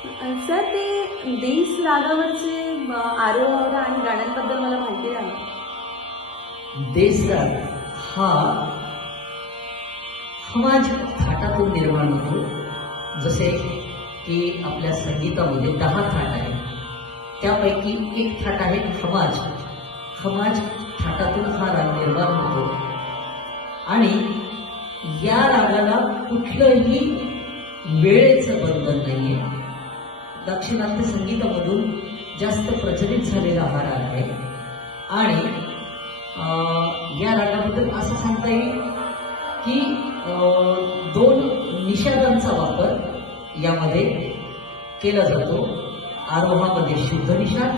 Sir ते देस रागावरचे आरोह आणि गाण्यांबद्दल मला माहिती द्यावं. देसराग हा समाज थाटातून निर्माण होतो. जसे की आपल्या संगीतामध्ये 10 थाट आहेत. त्यापैकी एक थाट आहे खमाज. खमाज थाटातून हा राग निर्माण होतो आणि या रागाला कुठलंही वेळेचं बंधन नाहीये. दाक्षिणात्य संगीतामधून जास्त प्रचलित झालेला हा राग आहे आणि या रागाबद्दल असं सांगता येईल की 2 निषादांचा वापर यामध्ये केला जातो. आरोहामध्ये शुद्ध निषाद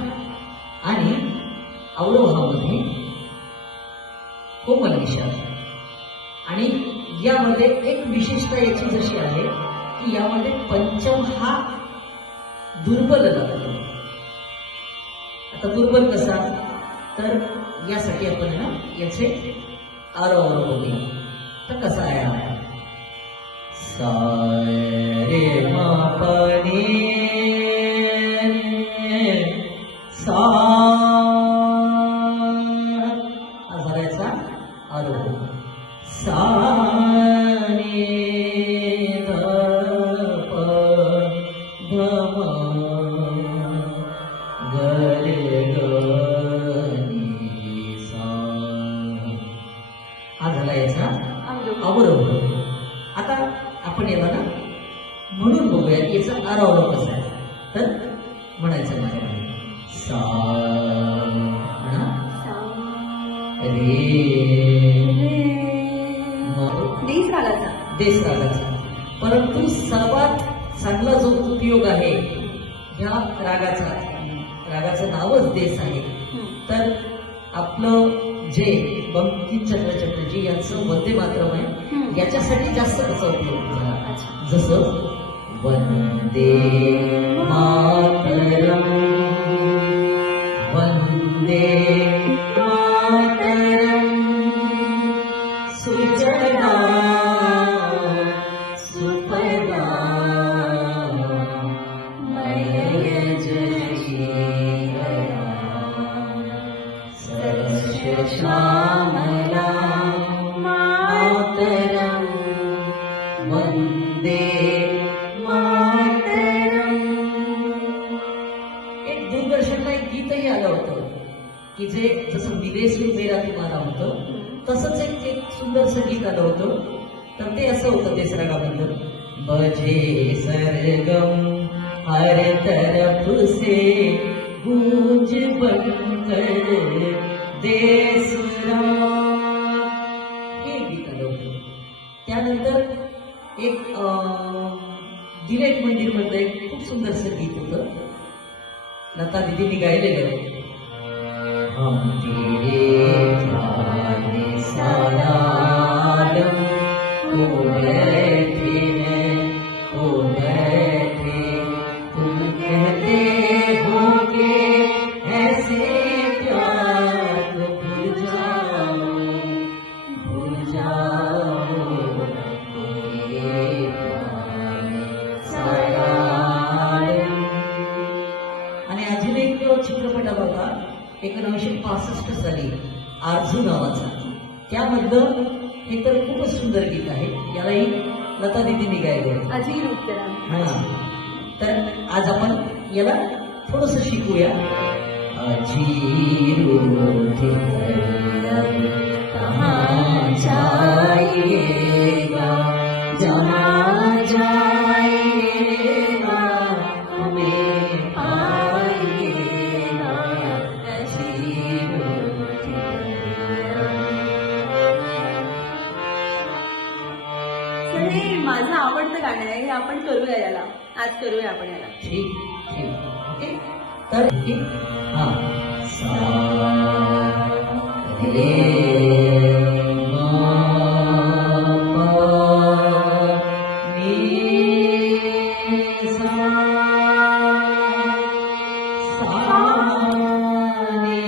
आणि अवरोहामध्ये कोमल निषाद. आणि यामध्ये एक विशेषता याची जशी आहे की यामध्ये पंचम हा दुर्बल लागतो. आता दुर्बल कसा, तर यासाठी आपण ना याचे आरोह बघूया. तर कसा आहे सा रे मा प नी सा, हा झाला याचा आरोह. सा नी ध प ध म ग रे ग नी सा, हा झाला याचा अवरोह. आता आपण याला ना म्हणून बघूया की याचा आरोह कसा आहे. तर म्हणायचं माझ्या सा म्हणा रे देस रागाचा. देस रागाचा. परंतु सर्वात चांगला जो उपयोग आहे ह्या रागाचं नावच देस आहे. तर आपलं जे बंकिमचंद्र चटर्जी यांचं वंदे मातरम आहे याच्यासाठी जास्त त्याचा उपयोग झाला. जसं वंदे मातरम वंदे मातरम सुजला सुफला मलय जशीरा सरस श्यामला मातरम वंदे मातरम. एक दूरदर्शनला एक गीतही आलं होतं की जे जसं विदेश मेरा तुम्हाला होतं तसंच एक सुंदरसं गीत आलं होतं. तर ते असं होतं देस रागाबद्दल. बजे सरगम हर तरफ से गूंज बनकर देस राग, हे गीत आलं होतं. त्यानंतर एक दिलेट मंदिर मधलं एक खूप सुंदरसं गीत होतं, लता दीदींनी गायलेलं. हम तेरे प्यारे सालालम को बैठे हैं को बैठे, तुम कहते हो कि ऐसे प्यार को भूल जाओ तेरे प्यारे सालालम. आणि अजून एक चित्रपट आला होता 1965 साली आरजू नावाचा. त्यामधलं हे तर खूपच सुंदर गीत आहे. यालाही लता दीदींनी गायलं. अजय उत्तरा. हा, तर आज आपण याला थोडस शिकूया. अजीरो कहाँ जाएगा जहाँ जाएगा हमें पाएगा अजीरो. सर हे माझं आवडतं गाणं आहे. हे आपण करूया याला. आज करूया आपण याला. ठीक ठीक ओके. तर हा सा रे सा सा रे